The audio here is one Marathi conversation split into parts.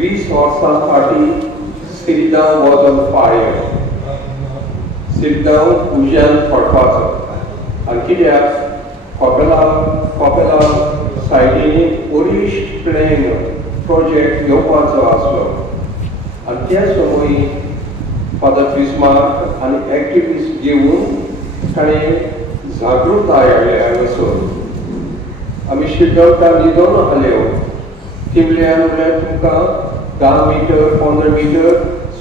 20 वर्सां फाटीं सिरगांव was on fire. सिरगांव उज्यान पडपाचो आनी कित्याक कपेला सायडीनी ओरिस्ट प्लॅन प्रोजेक्ट घेवपाचो आसलो आनी त्या समयी फादर बिस्मार्क आनी एक्टिविस्ट घेवन ताणें जागृताय हाडले हांगासर. आमी शिरगांवकार न्हिदोन आल्यो तिवल्यान म्हळ्यार तुमकां 10 मीटर 15 मीटर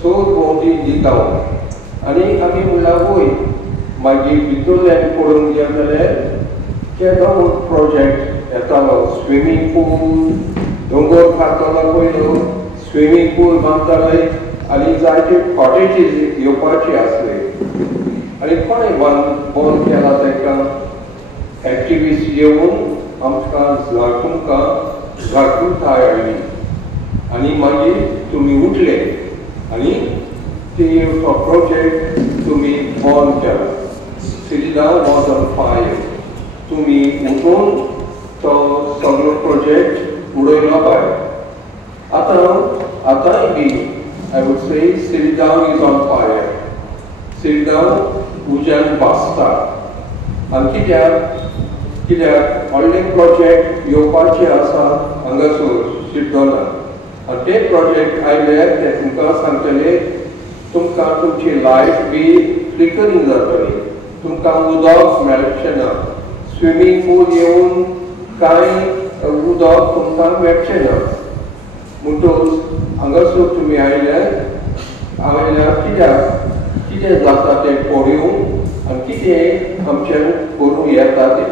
सोर भोंवडी दिता आनी आमी म्हणल्यार वय मागीर भितरल्यान पळोवंक गेले जाल्यार केदो प्रोजेक्ट येतालो. स्विमींग पूल दोंगर खातालो पयलो स्विमींग पूल बांदताले आनी जायते कॉटेजीस येवपाचे आसले आनी कोणें बंद केला ताका एक्टिविस्ट येवन आमकां तुमकां जागृताय हाडली आनी मागीर तुमी उठले आनी तो प्रोजेक्ट तुमी बंद केला. सिरगांव was on fire. तुमी उठून तो सगळो प्रोजेक्ट उडयलो भायर. आतांय बी I would say सिरगांव is on fire. सिरगांव उज्यान भाजता आनी कित्याक व्हडले प्रोजेक्ट येवपाचे आसा हांगासर शिरदोनाक आनी ते प्रोजेक्ट आयल्यार ते तुमकां सांगतले तुमकां तुमची लायफ बी फ्लिकरिंग जातली. तुमकां उदक मेळचें ना. स्विमींग पूल येवन कांय उदक तुमकां मेळचें ना. म्हणटूच हांगासर तुमी आयल्यार कितें जाता तें पळोवंक आनी कितें आमच्यान करूंक येता तें.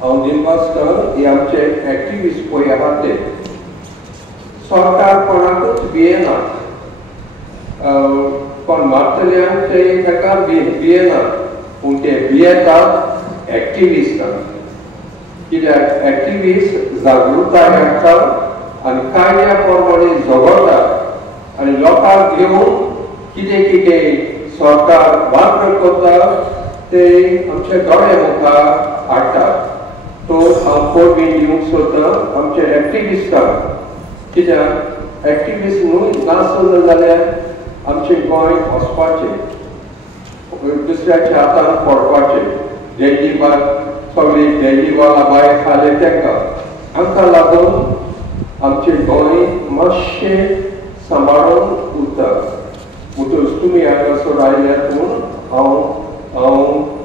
हांव दिनवासता हे आमचे एक्टिविस्ट पळय आहा ते सरकार कोणाकूच भियेना. कोण मारतल्यांक ते ताका भियेना पूण ते भियेतात एक्टिविस्टांक. कित्याक एक्टिविस्ट जागृताय हाडटा आनी कायद्या प्रमाणे झगडटा आनी लोकांक घेवन कितें सरकार वापर करता ते आमचे दोळे मुखार हाडटा. तो हांव परबीं दिवंक सोदता आमचे एक्टिविस्टांक. कित्याक एक्टिविस्ट न्हू नासले जाल्यार आमचें गोंय वचपाचें दुसऱ्याच्या हातान पडपाचें. दिल्लीवाला भायर खाले तांकां हांकां लागून आमचें गोंय मातशें सांबाळून उरता. म्हणटूच तुमी हांगासर आयल्यात म्हूण हांव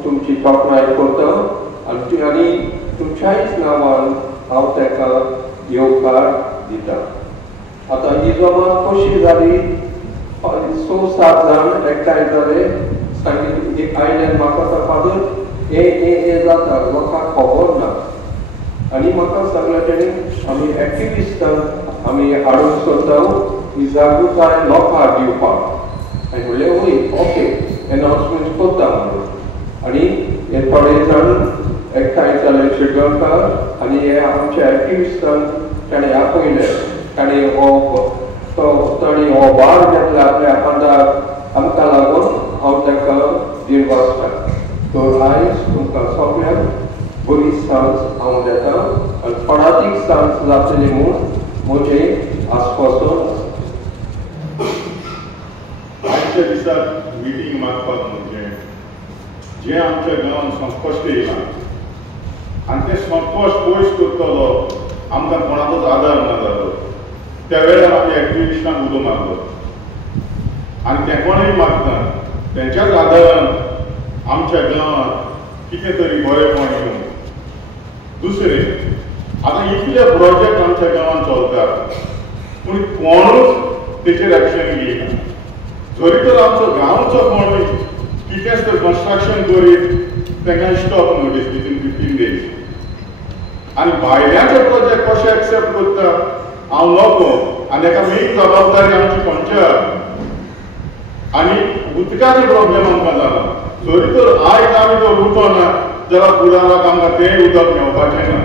तुमची तोखणाय करता आनी तुमच्याच नांवान हांव ताका येवकार दिता. आतां ही जमात कशी जाली 6-7 जाण एकठांय जाले सांगितलें आयल्यार म्हाका तो फादर हे जाता लोकांक खबर ना आनी म्हाका सांगलें तेणी आमी एक्टिविस्टांक आमी हाडूंक सोदता ही जागृताय लोकांक दिवपाक. हांवें म्हणलें वय ओके एनाउन्समेंट करता म्हणून आनी हे थोडे जाण एकठांय जाले शिरगांवकार आनी हे आमच्या एक्टिविस्टांक ताणें आपयलें. ताणें हो भार घेतला आपल्या खांदार आमकां लागून हांव ताका दिनवासता. तर आयज तुमकां सगळ्यांक बरी सांज हांव दिता आनी पडातीक सांज जातली म्हूण म्हजें आस्वासन. आजच्या दिसाक मिटींग मागपाक म्हणजे जें आमच्या गांवांत संकश्ट येयलां आनी तें संकश्ट पयस करतलो आमकां कोणाचोच आदार ना जालो. त्या वेळार आमी एक्टिविस्टांक उलो मारलो आनी ते कोणूय मागता तेंच्याच आदारान आमच्या गांवांत कितें तरी बरेंपण येवं. दुसरें आतां इतले प्रोजेक्ट आमच्या गांवांत चलतात पूण कोणूच तेचेर एक्शन घेयना. जरी तर आमचो गांवचो कोणूय कितेंच तर कन्स्ट्रक्शन करीत तांकां स्टॉप नोटीस विथीन 15 days. आनी भायल्यांचे प्रोजेक्ट कशे एक्सेप्ट करता हांव नको आनी हाका मेन जबाबदारी आमची पंचायत. आनी उदकाचे प्रॉब्लेम आमकां जाला. जरी तर आयज आमी जर उठो ना जाल्यार फुडाराक आमकां तें उदक मेळपाचें ना.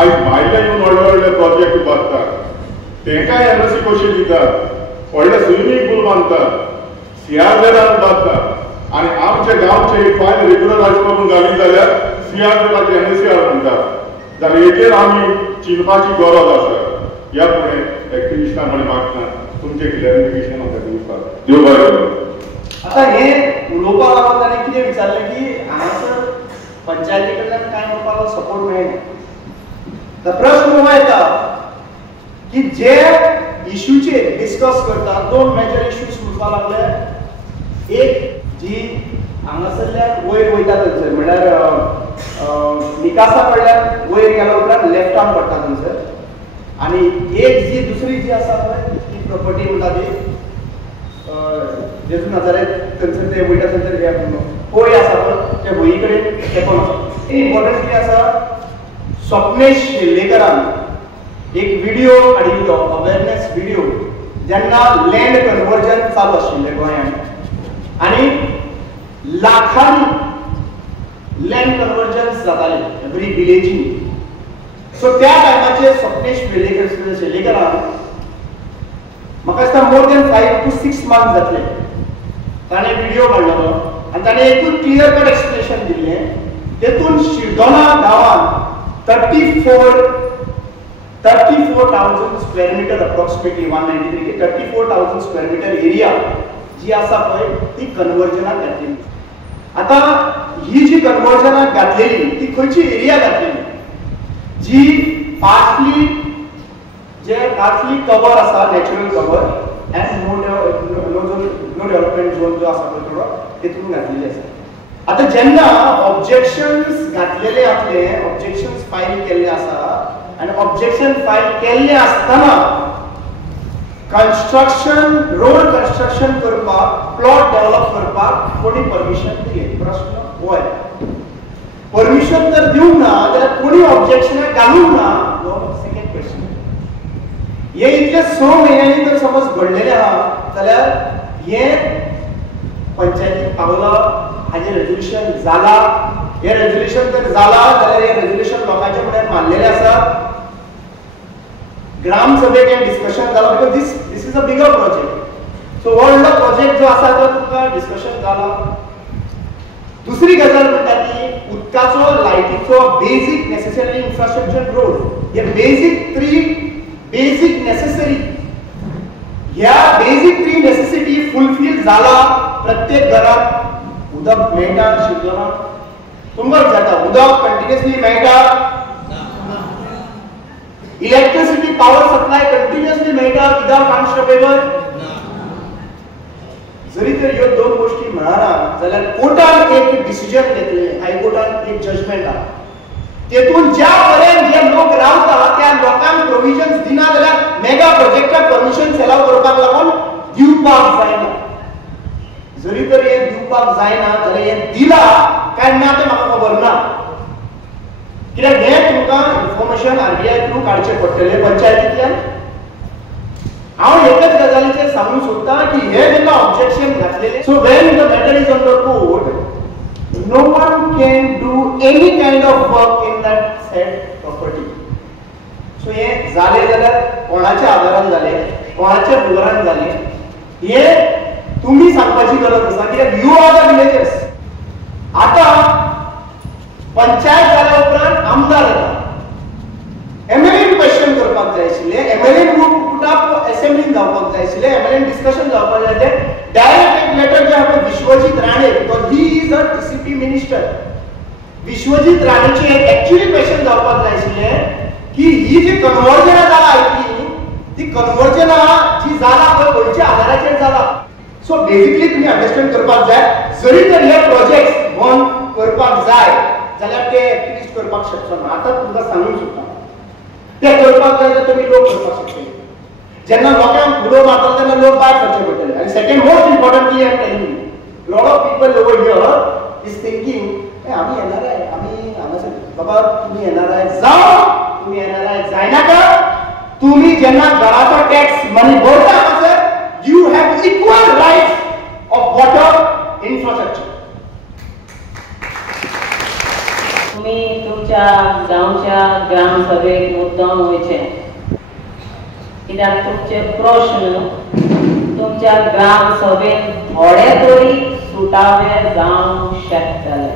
आयज भायले येवन व्हडले प्रोजेक्ट बांदतात तांकांय एनओसी कशी दितात. व्हडले स्विमींग पूल बांदतात सीआरझेडान बांदतात आनी आमच्या गांवचे फायल रेग्युलरायज करून घाली जाल्यार सीआरझेडाची एनओसी म्हणटात. जाल्यार हेचेर आमी चिंतपाची गरज आसा. ह्या फुडें एक्टिविस्टां म्हण मागता तुमचे क्लॅरिफिकेशन म्हाका दिवपाक देव बरें करूं. आता हे उलोवपाक लागून ताणें कितें विचारलें की हांगासर पंचायती कडल्यान कांय म्हणपाक सपोर्ट मेळना. प्रश्न हो येता की जे इश्यूचेर डिस्कस करता दोन मेजर इश्यूज उरपाक लागले. एक जी हांगासरल्यान वयर वयता थंयसर म्हणल्यार निकासा कडल्यान वयर गेल्या उपरांत लेफ्ट आर्म पडटा थंयसर, आनी एक जी दुसरी जी आसा पळय ती प्रॉपर्टी म्हणटा ती जेजू नाजारेत थंयसर ते वयता थंयसर होळी आसा पळय त्या होळी कडेन तेंकोन आसा. इम्पॉर्टंट कितें आसा, स्वप्नेश शेल्लेकरान एक व्हिडिओ काडिल्लो, अवेरनेस व्हिडिओ, जेन्ना लँड कन्वर्जन चालू आशिल्लें गोंयांत आनी लाखांनी लँड कन्वर्जन्स जाताले एवरी विलेजीन. सो त्या टायमाचेर स्वप्नेश शेल्लेकरान म्हाका दिसता मोर दॅन 5 to 6 months जातले ताणें व्हिडिओ काडलेलो आनी ताणें एकूच क्लियर कट एक्सप्लेनेशन दिल्लें. तेतून शिरदोना गांवांत 34,000 square metre approximately 193 34,000 square metre area जी आसा पळय ती कन्वर्जनाक घातलेली. आता ही जी कन्वर्जनाक घातलेली ती खंयची एरिया घातलेली जी पार्टली कवर आसा, natural cover and no development zone जो आसा पळय थोडो तेतून घातलेली आसा. आता जेन्ना ऑब्जेक्शन्स घातलेले आसले, ऑब्जेक्शन्स फायल केल्ले आसा आनी ऑब्जेक्शन फायल केल्ले आसतना कन्स्ट्रक्शन रोड कन्स्ट्रक्शन करपाक प्लॉट डेव्हलप करपाक कोणी परमिशन दिलें. प्रश्न हो आहे, परमिशन जर दिवंक ना जाल्यार कोणी ऑब्जेक्शनाक घालूंक ना. सेकंड क्वेश्चन, हे इतले 6 म्हयन्यांनी जर समज घडलेले आहा जाल्यार हे पंचायतीक पावला, हाजे रेजोल्युशन जाला, हे रेजोल्युशन जर जाला जाल्यार हे रेजोल्युशन लोकांच्या फुड्यान मानलेले आसा. ग्राम सभेक हे डिस्कशन जाला because this is a bigger project. So व्हडलो प्रोजेक्ट जो आसा तो तुमकां डिस्कशन जाला. दुसरी गजाल म्हणटा ती उदकाचो, लायटीचो बेसिक नेसेसरी इन्फ्रास्ट्रक्चर रोड. हे बेसिक 3 बेसिक नेसेसरी, ह्या बेसिक 3 नेसेसिटी फुलफिल जाला. प्रत्येक घरात उदक मेळटा शिरदोना तुमकां विचारता उदक कंटिन्युअसली मेळटा, इलेक्ट्रिसिटी पावर सप्लाय कंटिन्युअसली मेळटा विदाउट अनस्टॉपेबल. जरी तर ह्यो दोन गोष्टी मेळना जाल्यार कोर्टान एक डिसिजन घेतले, हायकोर्टान एक जजमेंट आहा, तेतून ज्या पर्यंत जे लोक रावता त्या लोकांक प्रोविजन्स दिना जाल्यार मेगा प्रोजेक्टाक परमिशन सेलाव करपाक लागून दिवपाक जायना. जरी तर हे दिवपाक जायना जाल्यार हे दिला काय ना ते म्हाका खबर ना, कित्याक हे तुमकां इन्फॉर्मेशन RBI थ्रू काडचें पडटलें पंचायतींतल्यान. हांव एकच गजालीचेर सांगूंक सोदतां की हे जेन्ना ऑब्जेक्शन घातलेलें, so when the matter is on the court, no one can do any kind of work in that said property. So हे जाले जाल्यार कोणाच्या आधारान जाले, कोणाच्या फेवरान जाले हे तुम्ही सांगपाची गरज आसा, कित्याक यू आर द विलेजर्स. आता पंचायत जाल्या उपरांत आमदार येता, MLA क्वेश्चन करपाक जाय आशिल्ले, MLA पुटाप असेंब्लीन जावपाक जाय आशिल्ले, MLA डिस्कशन जावपाक जाय आशिल्ले. डायरेक्ट एक लेटर जे आहा Vishwajit Rane, because he is a TCP minister, Vishwajit राणेचे एक एक्चुअली क्वेश्चन जावपाक जाय आशिल्ले की ही जी कन्वर्जना जाला ती कन्वर्जना जी जाला पळय खंयच्या आधाराचेर जाला. सो बेसिकली तुम्ही अंडरस्टँड करपाक जाय, जरी तर हे प्रोजेक्ट बंद करपाक जाय जाल्यार ते एक्टिविस्ट करपाक शकचो ना. आता तुमकां सांगूंक सोदता ते करपाक जाय जाल्यार तुमी लोक करपाक शकतले. जेन्ना लोकांक उलो मारतले तेन्ना लोक भायर सरचे पडटले. आनी second most importantly I am telling you, lot of people over here is thinking आमी येणार आहे, आमी हांगासर बाबा तुम्ही येणार आहे जावं, तुम्ही येणार आहे जायनाका, तुम्ही जेन्ना घराचो टॅक्स मनी भरता हांगासर you have equal rights of water infrastructure. तुम्ही तुमच्या गावच्या ग्राम सभेक मुद्दाम वयचें, कित्याक तुमचे प्रश्न तुमच्या ग्राम सभेन थोडे तरी सुटावे जावंक शकतले.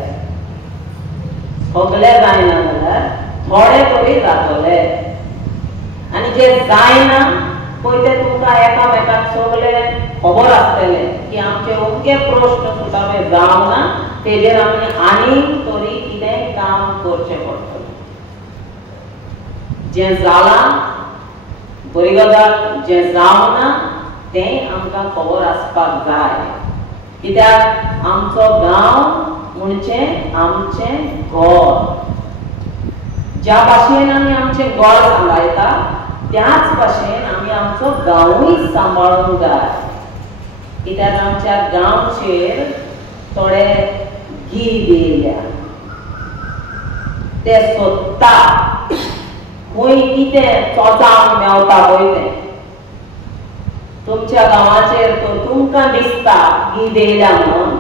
सगळे जायना जाल्यार थोडे तरी जातले, आनी जे जायना सगळे खबर आसतले की आमचे अमके प्रश्न सुटावे जावना तेजेर आमी तरी कितें काम करचें पडटलें जें जालां बरी गजाल जें जावना तें आमकां खबर आसपाक जाय कित्याक आमचो गांव म्हणजे आमचें घर ज्या भाशेन आमी आमचें घर सांबाळटा त्याच भाशेन आमी आमचो गांवूय सांबाळूंक जाय कित्याक आमच्या गांवचेर थोडे गीध येयल्या ते सोदता खंय कितें चोचांक मेवता पळय तें तुमच्या गांवाचेर तर तुमकां दिसता गीध येयल्या म्हणून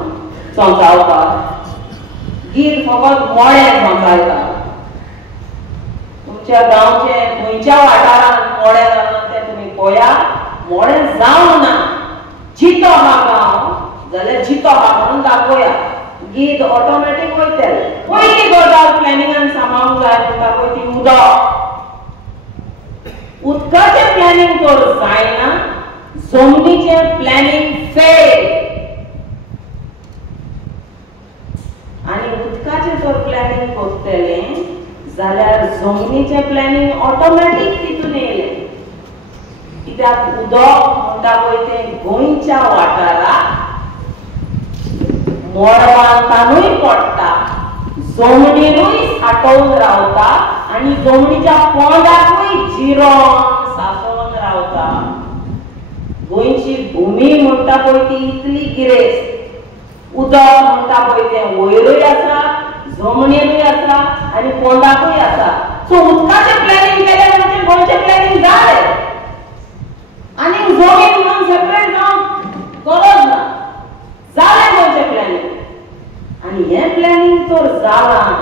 चोचावपाक गीध फकत मोडें चोचायता तुमच्या गांवचे खंयच्या वाठारांत मोडें जालां तें तुमी पळयात मोडें जावं ना जितो हा गांव जाल्यार जितो हा म्हणून दाखोवया गीध ऑटोमॅटीक वयतले पयली गजाल प्लॅनिंगान सांबाळूंक जाय म्हणटा पळय ती उदकाचें प्लॅनिंग तर जायना जमनीचें प्लॅनिंग फेल आनी उदकाचें जर प्लॅनिंग करतलें जाल्यार जमनीचें प्लॅनिंग ऑटोमॅटीक तितून येयलें कित्याक उदक म्हणटा पळय तें गोंयच्या वाठाराक मोडवांतानूय पडटा जमनीरूय साठोवन रावता आनी जमनीच्या पोंडाकूय जिरोन सांठोवन रावता गोंयची भुमी म्हणटा पळय ती इतली गिरेस्त उदक म्हणटा पळय तें वयरूय आसा जमनीरूय आसा आनी पोंडाकूय आसा सो उदकाचें प्लॅनिंग केलें म्हणजे गोंयचें प्लॅनिंग जालें आनी जमीन म्हणून सेपरेट जावंक गरज ना जालें गोंयचें प्लॅनिंग आनी हें प्लॅनिंग तर जालां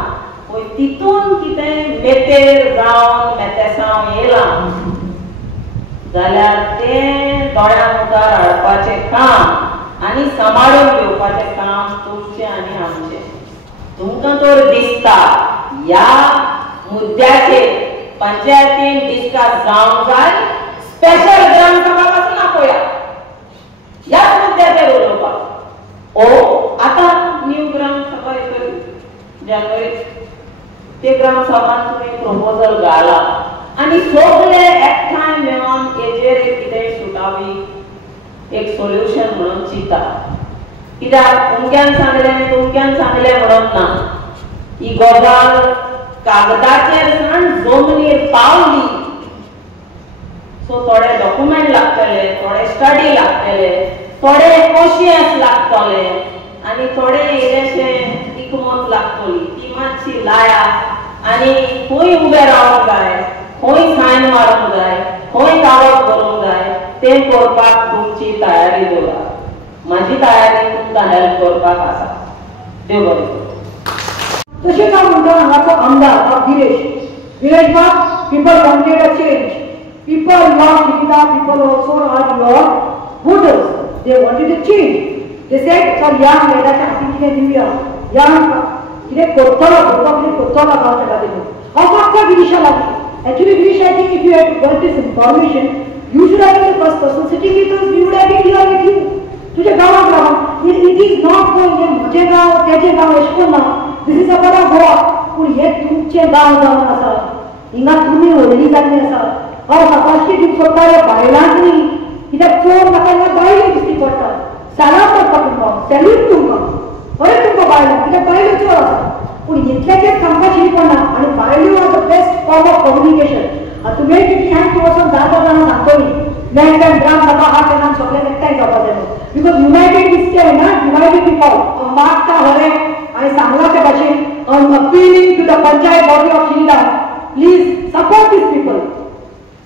पळय तितून कितें मेतेर जावन मेतेसांव येयलां जाल्यार तें दोळ्या मुखार हाडपाचें काम आनी सांबाळून घेवपाचें काम तुमचें आनी आमचें तुमकां तर दिसता ह्या मुद्द्याचेर पंचायतीन डिस्कस जावंक जाय स्पेशल ग्रामसभा पासून आपोवया ह्याच मुद्द्याचेर उलोवपाक ओ आतां न्यू ग्रामसभा येतली जानेवारीत ते ग्रामसभान तुमी प्रपोजल घाला आनी सगळे एकठांय मेळोन हेजेर कितें सुटावी एक सोल्युशन म्हणून चिंता कित्याक तुमक्यान सांगलें म्हणून ना ही गजाल कागदाचेर सावन जमनीर पावली सो थोडे डॉक्युमेंट लागतले थोडे स्टडी लागतले थोडे कोशियस लागतले आनी थोडे इल्लेशें इकमत लागतली ती मातशी लायात आनी खंय उबें रावंक जाय खंय सायन मारूंक जाय खंय कागद करूंक जाय तें करपाक तुमची तयारी दवरा माझी तयारी तुमकां हेल्प करपाक आसा देव बरें करूं तशें काय म्हणटा हांगाचो आमदार गिरेश बाब people wanted a change people लॉट Nikita people also are your voters they wanted a change they said sir ह्या मेडाच्या हातीन कितें दिवया ह्या कितें करतलो भुरगो कितें करतलो गांवच्या खातीर हांव फक्त गिरीशा लागली actually Girish I think if you had got this information you should have been the first person sitting with us we would have been here with you तुझे गांवांत रावन इट इज नॉट गोइंग म्हजें गांव तेजें गांव अशें करून ना this is about a Goa पूण हें तुमचें गांव जावन आसा हिंगा तुमी व्हडलीं जाल्लीं आसा हांव सकाळची दिवंक सोदता ह्या बायलांक न्ही कित्याक चोर म्हाका ह्या बायलो दिश्टी पडटा सलाम करता तुमकां सॅल्यूट तुमकां बरें तुमकां बायलां कित्याक बायलो चोर आसा पूण इतल्याचेर तांकां शिरी पडना आनी बायलो are the best form of communication तुमी कितें ह्यांची वचून 10 जाणां सांगतली नेक्स्ट टायम ग्रामसभा हा तेन्ना सगळ्यांक एकठांय जावपा जाय बिकॉज युनायटेड वी स्टँड ना डिवायडेड वी फॉल मागता खरें हांवें सांगलां त्या भाशेन appealing to the panchayat body of Shinda please support these people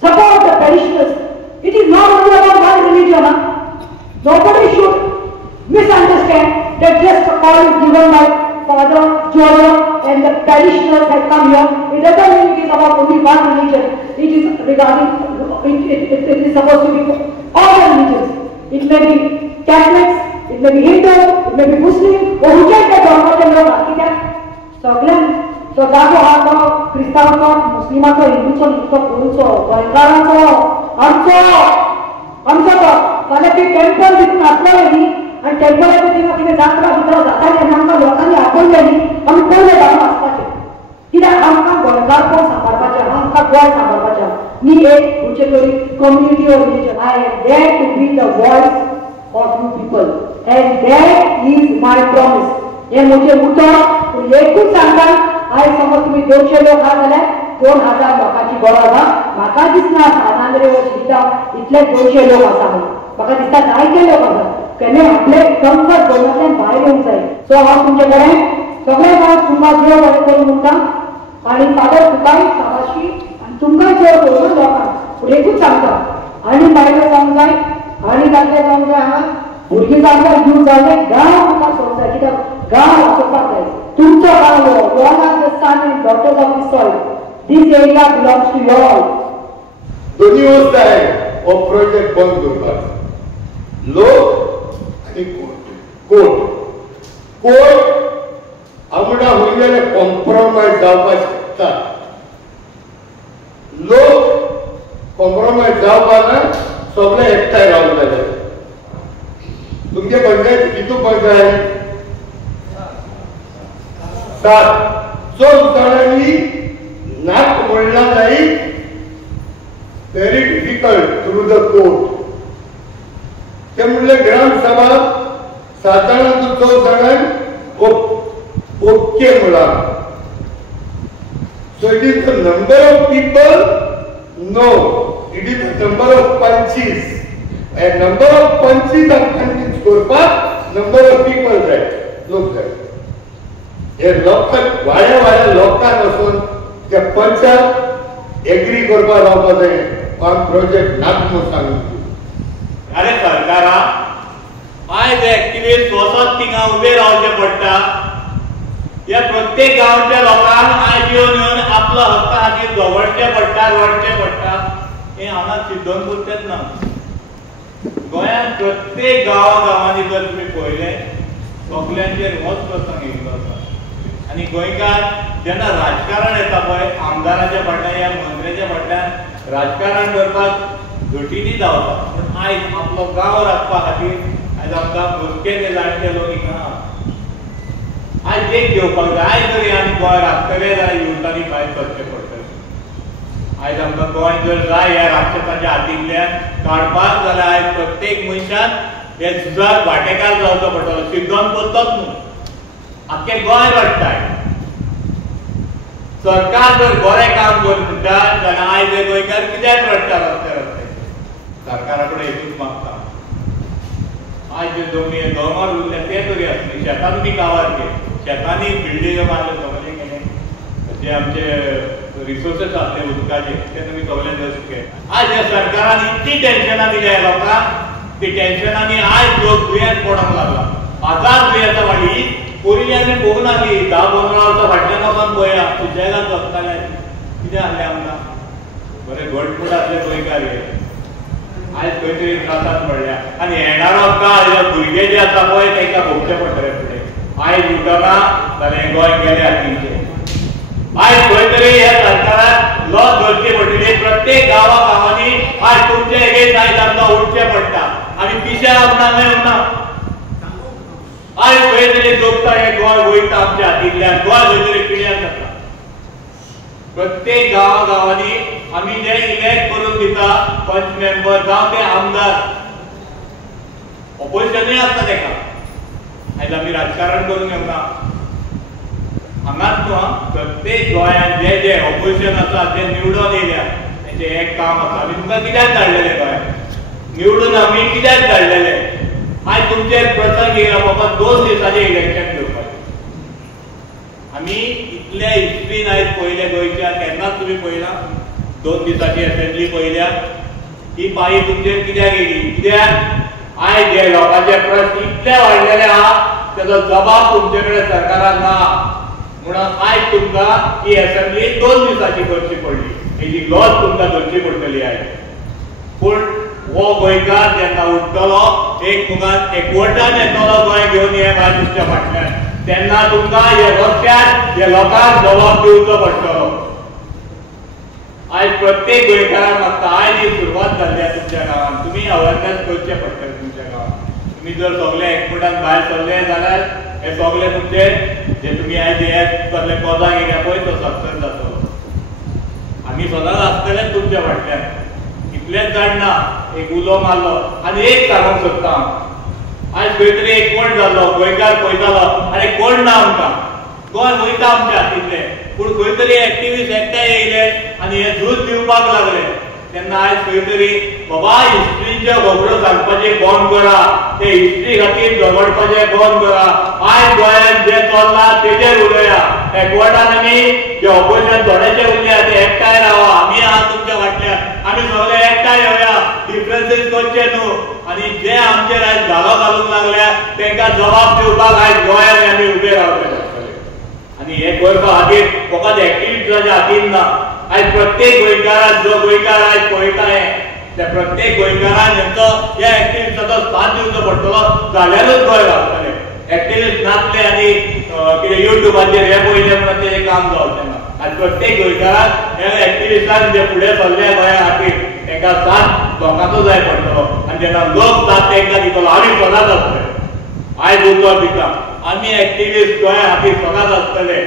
support the parishioners it is not only about one religion nobody should misunderstand that just a call is given by Father Joel and the parishioners have come here. It doesn't mean it is about only one religion. It is regarding, it is supposed to be all the religions. It may be Catholics, it may be Hindu, it may be Muslim, or who can get on what they know. सगळ्यांक स्वताचो हात क्रिस्तांवाचो मुस्लिमाचो हिंदूचो नुसतो गोंयचो गोंयकारांचो आमचो फाल्यां ती टेम्पल तितून आसलेलें न्ही आनी टेम्पलाच्या थिंगा कितें जात्रा बित्रा जाताली आनी आमकां लोकांनी आपयलें न्ही आमी पयलें जावन आसपाचें कित्याक आमकां गोंयकारपण सांबाळपाचें आमकां गोंय सांबाळपाचें न्ही एक खंयचे तरी community or religion I am there to be the voice of you people and that is my promise हें म्हजें उतर पूण एकूच सांगता आयज समज तुमी 200 लोक आहा जाल्यार 2000 लोकांची गरज आहा म्हाका दिसना सानांद्रे वा शिता इतले 200 लोक आसा म्हणून म्हाका दिसता जायते लोक आसा केन्ना आपले कम्फर्ट झोनांतल्यान भायर येवंक जाय सो हांव तुमचे कडेन सगळे गांव तुमकां देव बरें करून म्हणटा आनी फादर तुकाय साबाशी आनी तुमकांय देव करून लोकांक पूण एकूच सांगता आनी बायलो जावंक जाय आनी दादले जावंक जाय हांगा भुरगीं जावंक जाय जीव जावंक जाय गांव तुमकां सोडूंक जाय कित्याक गांव वाचोवपाक जाय तुमचो गांव हो all are the son and daughters of the soil this area belongs to you all दोन्ही वस्त आहे हो प्रोजेक्ट बंद करपाक लोक आनी कोर्ट आमडा होई जाल्यार कॉम्प्रोमायज जावपाक शकता लोक कॉम्प्रोमायज जावपाक ना सगळे एकठांय रावंक जाय तुमचे पंचायत कितूक जाय 7 जाणांनी नाक म्हणला जायत very difficult through the court. ते म्हणले ग्रामसभा 7 जाणांतूं 4 जाणांक ओके म्हणला. So it is the number of people? No. It is the number of punches. And number of punches are convinced करपाक number of people जाय. लोक जाय. हे लोकांक वाड्या लोकांक वचून त्या पंचाक एग्री करपाक रावपाक जाय. प्रोजेक्ट नाक म्हणून सांगून अरे सरकारा आयज एक्टिविस्ट वचत थिंगा उबे रावचे पडटा या प्रत्येक गांवच्या लोकांक आयज येवन आपलो हक्का खातीर झगडचें पडटा लढचें पडटा हें हांगा सिद्धोवन करचेंच ना गोंयांत प्रत्येक गांवांनी जर तुमी पळयलें सगल्यांचेर होच प्रसंग येयल्लो आसा आनी गोंयकार जेन्ना राजकारण येता पळय आमदाराच्या फाटल्यान या मंत्र्याच्या फाटल्यान राजकारण करपाक झुटीनी जावता पूण आयज आपलो गांव राखपा खातीर आयज आमकां भुरगे ते जाणटे लोक हिंगा आयज एक घेवपाक जाय आयज जरी आमी गोंय राखतले जाल्यार युवतांनी भायर सरचें पडटलें आयज आमकां गोंय जर जाय ह्या राक्षसाच्या हातींतल्यान काडपाक जाल्यार आयज प्रत्येक मनशान हे झुजाक वांटेकार जावचो पडटलो सिद्धोवन करतोच न्हू आख्खें गोंय रडटाय सरकार जर बरें काम करून म्हणटा जाल्यार आयज हे गोंयकार कित्याक रडटा रस्ते सरकारा कडेन हेतूच मागता आयज जे जमनी गोरवार उरले ते तरी आसले शेतान बी गांवार घे शेतांनी बिल्डिंग बांदले सगळे केले जे आमचे रिसोर्सीस आसले उदकाचे ते तुमी सगळे नश्ट केले आयज ह्या सरकारान इतली टेन्शनां दिल्या लोकांक ती टेन्शनांनी आयज लोक दुयेंत पडोंक लागला हजार दुयेंसां वाडली पयलीं आमी पळोवंक नासली 10-15 वर्सां फाटल्यान वचून पळया सुशेगाद जगताले कितें आहलें आमकां बरें घटमूट आसले गोंयकार हे आयज खंय तरी त्रासांत पडल्या आनी येणारो काळ हे भुरगे जे आसा पळय तांकां भोगचें पडटलें फुडें आयज उठना जाल्यार गोंय गेलें हातींचें आयज खंय तरी ह्या सरकाराक लज धरची पडटली प्रत्येक गांवांनी आयज तुमचे एगेन्स्ट आयज आमकां उठचें पडटा आमी पिशा आपणाक मेळना आयज खंय तरी जोगता हे गोंय वयता आमच्या हातींतल्यान गोंय खंय तरी पिड्यार जाता प्रत्येक गांवांनी आमी जे इलेक्ट करून दिता पंच मेंबर जावं ते आमदार ऑपोजिशनूय आसता तेका आयज आमी राजकारण करून येवना हांगाच न्हू प्रत्येक गोंयांत जे जे ऑपोजिशन आसा जे निवडून येयल्या तेंचें एक काम आसा आमी तुमकां कित्याक धाडलेले गोंयांत निवडून आमी कित्याक धाडलेले आयज तुमचे प्रसंग येयला बाबा 2 दिसांचें इलेक्शन घेवपाचें आमी इतले हिस्ट्रीन आयज पयले गोंयच्या केन्नाच तुमी पळयला 2 दिसांची असेंब्ली पळयल्या ही पाळी तुमचेर कित्याक येयली कित्याक आयज हे लोकांचे प्रश्न इतले वाडलेले आहा तेजो जबाब तुमचे कडेन सरकाराक ना म्हणून आयज तुमकां ही असेंब्ली 2 दिसांची करची पडली हेजी लॉज तुमकां धरची पडटली आयज पूण हो गोंयकार जेन्ना उठतलो एक मुखार एकवटान येतलो गोंय घेवन हे भायर तुमच्या फाटल्यान तेन्ना तुमकां हे रस्त्यार हे लोकांक जबाब दिवचो पडटलो आज प्रत्येक गोंयकाराक मागता आज ही सुरवात जाल्ली आहे तुमच्या गांवांत तुमी अवेरनेस करचें पडटलें तुमच्या गांवांत तुमी जर सगळे एकवटान भायर सरले जाल्यार हे सगळे तुमचे जे तुमी आयज हे कसले कॉजाक येयल्या पळय तो सक्सेस जातलो आमी सदांच आसतलेच तुमच्या फाटल्यान इतलेंच जाणना एक उलो मारलो आनी एक सांगूंक सोदता हांव आज खंय तरी एकवट जाल्लो गोंयकार पळयतालो आनी कोण ना आमकां गोंय वयता आमच्या हातींतलें पूण खंय तरी एक्टिविस्ट एकठांय येयले आनी हे झूज दिवपाक लागले तेन्ना आयज खंय तरी बाबा हिस्ट्रीचे खबरो सांगपाचें बंद करा ते हिस्ट्री खातीर झगडपाचें बंद करा आयज गोंयांत जें चल्लां तेजेर उलया एकवटान आमी जे ऑपोजिशन थोडेशे उरल्या ते एकठांय रावा आमी आहा तुमच्या फाटल्यान आमी सगळे एकठांय येवया डिफरन्सीस करचे न्हू आनी जे आमचेर आयज घालो घालूंक लागल्या तांकां जबाब दिवपाक आयज गोंयांत आमी उबे रावचे आनी हे करपा खातीर फकत एक्टिविस्टाच्या हातीन ना आयज प्रत्येक गोंयकाराक जो गोंयकार आयज पळयताले त्या प्रत्येक गोंयकारान हेंचो ह्या एक्टिविस्टाचो साथ दिवचो पडटलो जाल्यारूच गोंय रावतलें एक्टिविस्ट नासले आनी कितें युट्यूबाचेर हे पळयलें म्हणून तेजें काम जावचें ना आनी प्रत्येक गोंयकाराक ह्या एक्टिविस्टान जे फुडें सरले गोंया खातीर तांकां साथ लोकांचो जाय पडटलो आनी जेन्ना लोक साथ तांकां दितलो आमी सदांच आसतले आयज उतर दिता आमी एक्टिविस्ट गोंया खातीर सदांच आसतले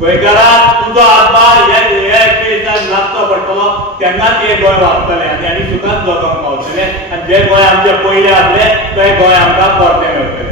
गोंयकाराक तुजो हातभार ह्या एक्टिविस्टान लागचो पडटलो तेन्नाच हे गोंय वाचतलें आनी आमी सुखान जगोंक पावतले आनी जे गोंय आमचे पयले आसले तें गोंय आमकां परतें मेळटलें